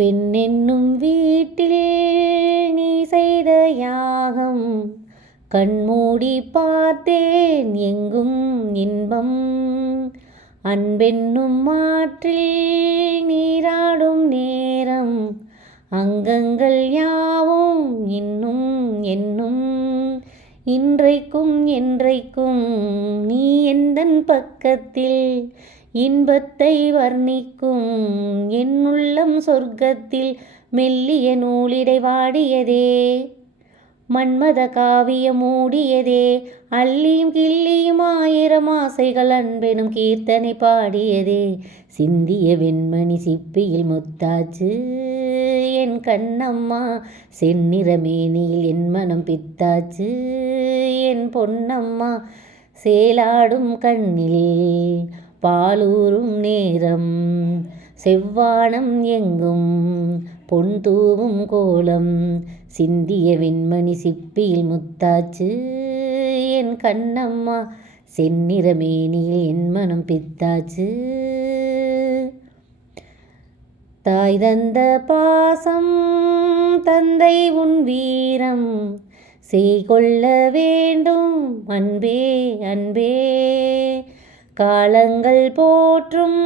பெண்ணென்னும் வீட்டில் நீ செய்த யாகம். கண்மூடி பார்த்தேன் எங்கும் இன்பம். அன்பென்னும் மாற்றில் நீராடும் நேரம். அங்கங்கள் யாவும் இன்னும் என்னும். இன்றைக்கும் என்றைக்கும் நீ எந்தன் பக்கத்தில் இன்பத்தை வர்ணிக்கும். என்னுள்ளம் சொர்க்கத்தில் மெல்லிய நூலிடை வாடியதே. மன்மத காவியம் மூடியதே. அள்ளியும் கிள்ளியும் ஆயிரம் ஆசைகள் அன்பெனும் கீர்த்தனை பாடியதே. சிந்திய வெண்மணி சிப்பியில் முத்தாச்சு. என் கண்ணம்மா செந்நிறமேனியில் என் மனம் பித்தாச்சு. என் பொன்னம்மா சேலாடும் கண்ணில் பாலூரும் நேரம் செவ்வானம் எங்கும் பொன் தூவும் கோலம் சிந்திய வெண்மணி சிப்பியில் முத்தாச்சு என் கண்ணம்மா செந்நிறமேனியில் என் மனம் பித்தாச்சு. தாய் தந்த பாசம் தந்தை உன் வீரம் செய்கொள்ள வேண்டும் அன்பே அன்பே. காலங்கள் போற்றும்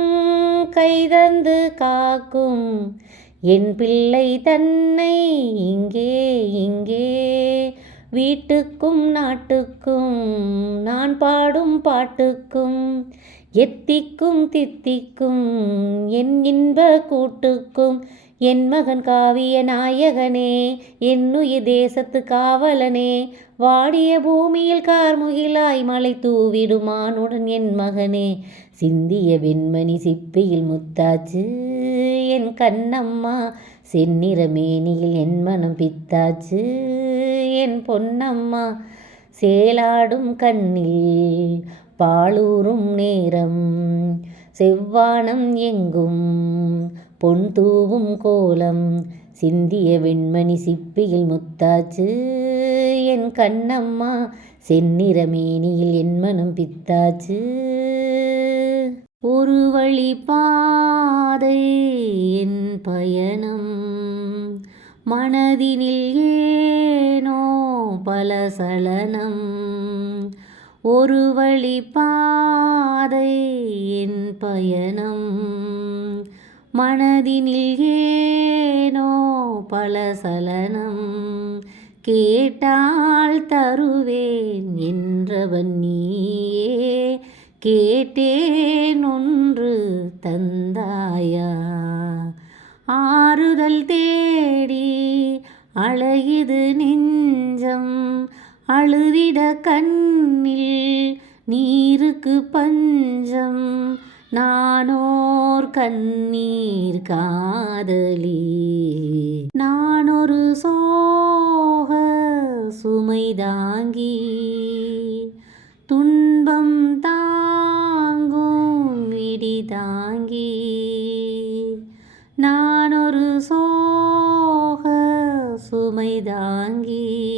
கைதந்து காக்கும். என் பிள்ளை தன்னை இங்கே இங்கே. வீட்டுக்கும் நாட்டுக்கும் நான் பாடும் பாட்டுக்கும் எத்திக்கும் தித்திக்கும் என் இன்ப கூட்டுக்கும் என் மகன் காவிய நாயகனே என்னுயிர் தேசத்து காவலனே வாடிய பூமியில் கார்முகிலாய் மலை தூவிடுமானுடன் என் மகனே. சிந்திய வெண்மணி சிப்பியில் முத்தாச்சு என் கண்ணம்மா செந்நிற மேனியில் என் மனம் பித்தாச்சு என் பொன்னம்மா சேலாடும் கண்ணில் பாலூரும் நேரம் செவ்வானம் எங்கும் பொன் தூவும் கோலம் சிந்திய வெண்மணி சிப்பியில் முத்தாச்சு. என் கண்ணம்மா செந்நிற மேனியில் என் மனம் பித்தாச்சு. ஒரு வழி பாதை என் பயணம். மனதினில் ஏனோ பல சலனம். ஒரு வழி பாதை என் பயணம். மனதினில் ஏனோ பல சலனம் கேட்டால் தருவேன் என்றவன் நீயே. கேட்டேன் ஒன்று தந்தாயா? ஆறுதல் தேடி அழகிது நெஞ்சம். அழுதிட கண்ணில் நீருக்கு பஞ்சம். நானோர் கண்ணீர் காதலி. நானொரு சோக சுமை தாங்கி. துன்பம் தாங்கும் விடி தாங்கி. நானொரு சோக சுமை தாங்கி.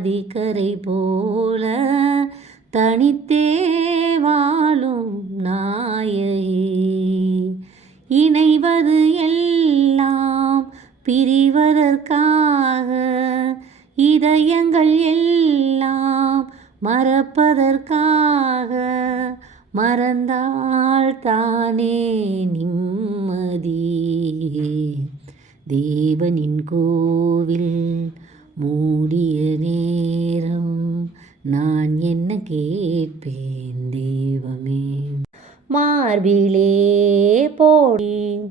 நதிக்கரை போல தனித்தே வாழும் நாயகி. இணைவது எல்லாம் பிரிவதற்காக இதயங்கள் எல்லாம் மறப்பதற்காக மறந்தால் தானே நிம்மதி. தேவனின் கோவில் மூடிய நேரம் நான் என்ன கேட்பேன் தெய்வமே? மார்பிலே போடி.